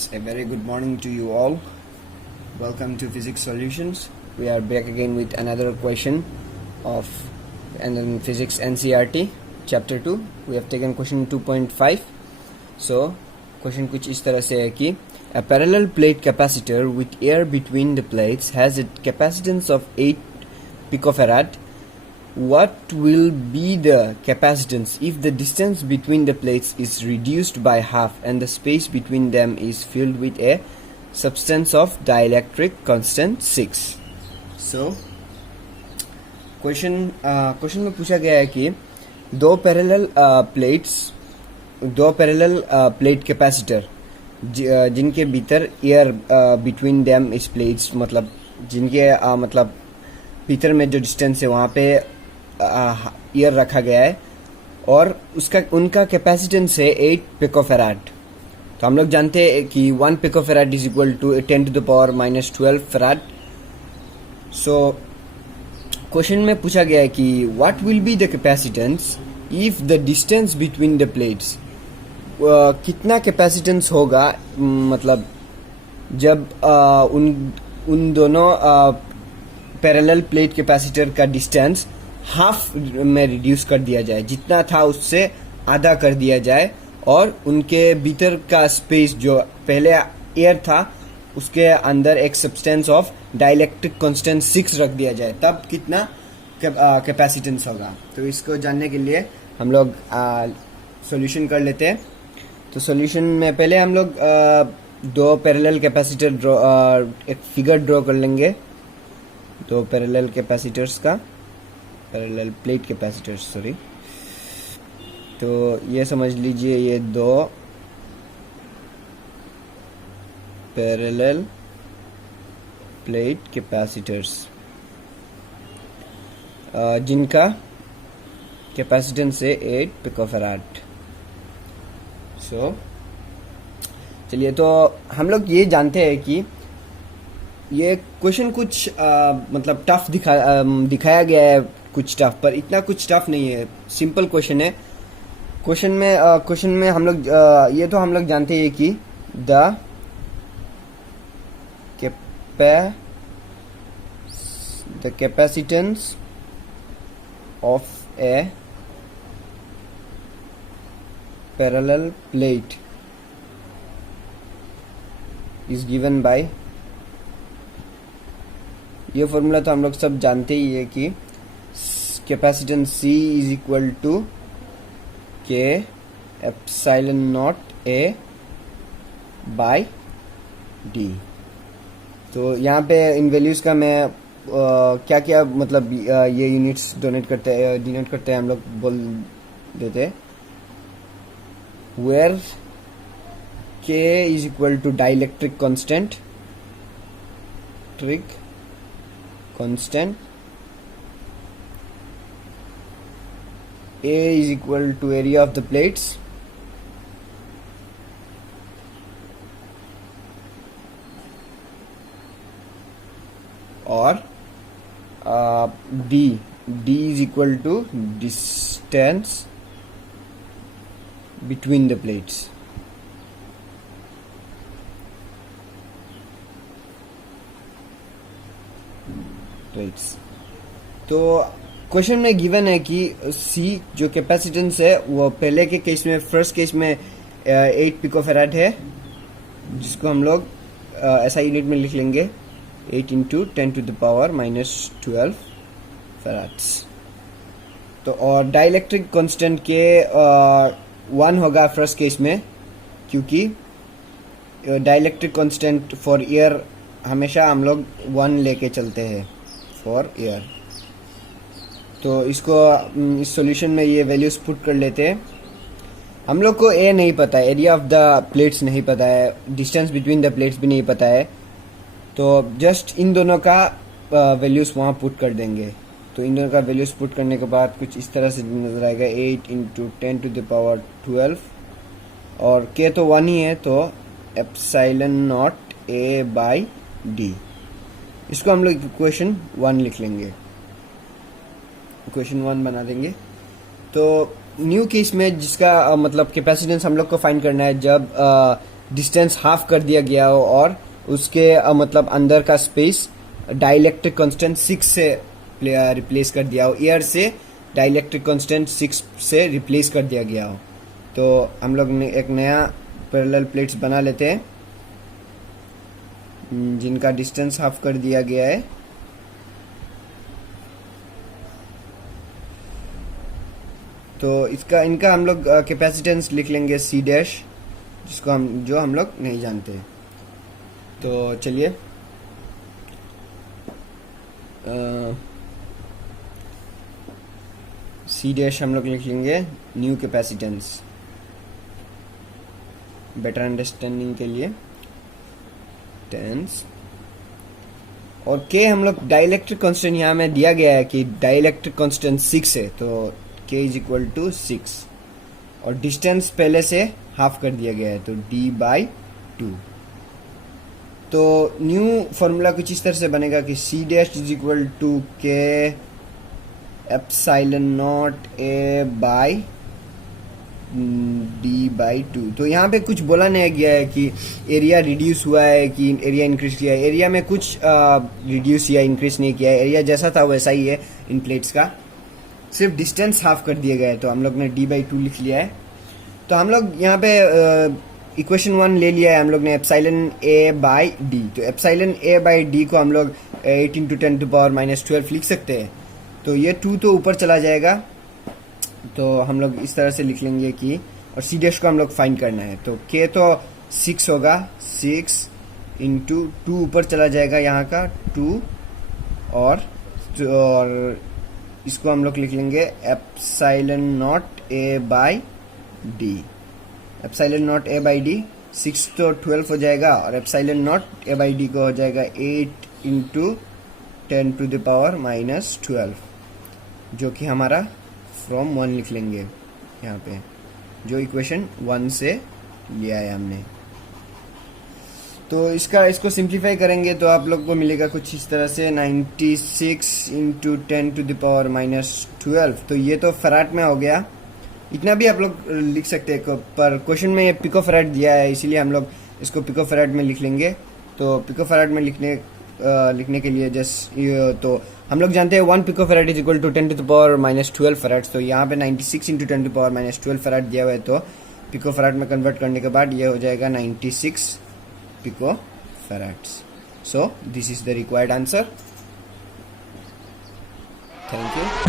students, a very good morning to you all. Welcome to Physics Solutions. We are back again with another question of Physics NCERT Chapter 2. We have taken question 2.5. So, question कुछ इस तरह से है कि a parallel plate capacitor with air between the plates has a capacitance of 8 picofarad. What will be the capacitance if the distance between the plates is reduced by half and the space between them is filled with a substance of dielectric constant 6? So, question में पूछा गया है कि दो parallel plate capacitor जिनके भीतर air between them is plates, मतलब जिनके मतलब भीतर में जो डिस्टेंस है वहाँ पे एयर रखा गया है और उनका कैपेसिटेंस है 8 पिकोफैराड। तो हम लोग जानते हैं कि 1 picofarad is equal to 10⁻⁻12 farad. So question में पूछा गया है कि what will be the capacitance if the distance between the plates, कितना कैपेसिटेंस होगा मतलब जब उन दोनों पैरेलल प्लेट कैपेसिटर का डिस्टेंस हाफ में रिड्यूस कर दिया जाए, जितना था उससे आधा कर दिया जाए और उनके भीतर का स्पेस जो पहले एयर था उसके अंदर एक सब्सटेंस ऑफ डाइलेक्ट्रिक कांस्टेंट 6 रख दिया जाए, तब कितना कैपेसिटेंस होगा। तो इसको जानने के लिए हम लोग सॉल्यूशन कर लेते हैं। तो सॉल्यूशन में पहले हम लोग दो पैरेलल कैपेसिटर एक फिगर ड्रॉ कर लेंगे, दो पैरेलल कैपेसिटर्स का, पैरेलल प्लेट कैपेसिटर्स सॉरी। तो ये समझ लीजिए ये दो पैरेलल प्लेट कैपेसिटर्स जिनका कैपेसिटेंस है 8 पिकोफैराड। सो चलिए, तो हम लोग ये जानते हैं कि ये क्वेश्चन कुछ मतलब टफ दिखाया गया है, कुछ टफ, पर इतना कुछ टफ नहीं है, सिंपल क्वेश्चन है। क्वेश्चन में हम लोग ये तो हम लोग जानते हैं कि the capacitance of a parallel plate is given by, ये फॉर्मूला तो हम लोग सब जानते ही है कि capacitance C is equal to K epsilon naught A by D. तो यहाँ पे इन वैल्यूज का मैं क्या क्या मतलब ये यूनिट्स डिनोट करते हैं हम लोग बोल देते हैं। Where K is equal to dielectric constant, A is equal to area of the plates, or D is equal to distance between the plates। तो क्वेश्चन में गिवन है कि C जो कैपेसिटेंस है वो पहले के केस में, फर्स्ट केस में 8 पिकोफैराड है, जिसको हम लोग ऐसा यूनिट में लिख लेंगे 8 × 10⁻⁻12 फैराड्स। तो और डाइलेक्ट्रिक कांस्टेंट के 1 होगा फर्स्ट केस में, क्योंकि डाइलेक्ट्रिक कांस्टेंट फॉर एयर हमेशा हम लोग 1 लेके चलते हैं फॉर एयर। तो इसको इस सॉल्यूशन में ये वैल्यूज पुट कर लेते हैं। हम लोग को ए नहीं पता है, एरिया ऑफ द प्लेट्स नहीं पता है, डिस्टेंस बिटवीन द प्लेट्स भी नहीं पता है, तो जस्ट इन दोनों का वैल्यूज वहाँ पुट कर देंगे। तो इन दोनों का वैल्यूज पुट करने के बाद कुछ इस तरह से नजर आएगा 8 × 10⁻12 और के तो 1 ही है, तो epsilon naught A by D. इसको हम लोग इक्वेशन 1 लिख लेंगे, इक्वेशन 1 बना देंगे। तो न्यू केस में जिसका मतलब कैपेसिटेंस हम लोग को फाइंड करना है, जब डिस्टेंस हाफ कर दिया गया हो और उसके मतलब अंदर का स्पेस डाइलेक्ट्रिक कांस्टेंट 6 से रिप्लेस कर दिया हो, एयर से डाइलेक्ट्रिक कांस्टेंट 6 से रिप्लेस कर दिया गया हो। तो हम लोग ने एक नया पैरेलल प्लेट्स बना लेते हैं जिनका डिस्टेंस हाफ कर दिया गया है। तो इनका हम लोग कैपेसिटेंस लिख लेंगे C डैश, जो हम लोग नहीं जानते। तो चलिए C डैश हम लोग लिख लेंगे न्यू कैपेसिटेंस, बेटर अंडरस्टैंडिंग के लिए टेंस। और K हम लोग डाइलेक्ट्रिक कांस्टेंट यहाँ में दिया गया है कि डाइलेक्ट्रिक कांस्टेंट 6 है, तो K इज इक्वल टू 6 और डिस्टेंस पहले से हाफ कर दिया गया है तो D/2। तो न्यू फॉर्मूला कुछ इस तरह से बनेगा कि C dash is equal to K epsilon naught A by D/2। तो यहाँ पे कुछ बोला नहीं गया है कि एरिया रिड्यूस हुआ है कि एरिया इंक्रीज किया है। एरिया में कुछ रिड्यूस या इंक्रीज नहीं किया है, एरिया जैसा था वैसा ही है इन प्लेट्स का, सिर्फ डिस्टेंस हाफ कर दिया गया है। तो हम लोग ने D/2 लिख लिया है। तो हम लोग यहाँ पे इक्वेशन 1 ले लिया है हम लोग ने एप्सिलॉन A/D। तो एप्सिलॉन A/D को हम लोग 8 × 10⁻12 लिख सकते हैं। तो ये 2 तो ऊपर चला जाएगा, तो हम लोग इस तरह से लिख लेंगे कि, और C डैश को हम लोग फाइंड करना है। तो K तो 6 होगा, 6 × 2 ऊपर चला जाएगा यहाँ का 2, और इसको हम लोग लिख लेंगे epsilon not A/D। Epsilon not A/D 6 तो 12 हो जाएगा और एप्सिलॉन नॉट A/D को हो जाएगा 8 × 10⁻12, जो कि हमारा फ्रॉम 1 लिख लेंगे यहाँ पे, जो इक्वेशन 1 से लिया है हमने। तो इसको सिंप्लीफाई करेंगे तो आप लोग को मिलेगा कुछ इस तरह से 96 × 10⁻12। तो ये तो फैराड में हो गया, इतना भी आप लोग लिख सकते हैं, पर क्वेश्चन में पिको फैराड दिया है इसीलिए हम लोग इसको पिको फैराड में लिख लेंगे। तो पिको फैराड में लिखने के लिए तो हम लोग जानते हैं 1 picofarad is equal to 10⁻12 farad. तो यहाँ पे 96 × 10⁻12 फैराड दिया हुआ है, तो पिको फैराड में कन्वर्ट करने के बाद ये हो जाएगा 96 pico फैराड्स। So this is the required answer. Thank you.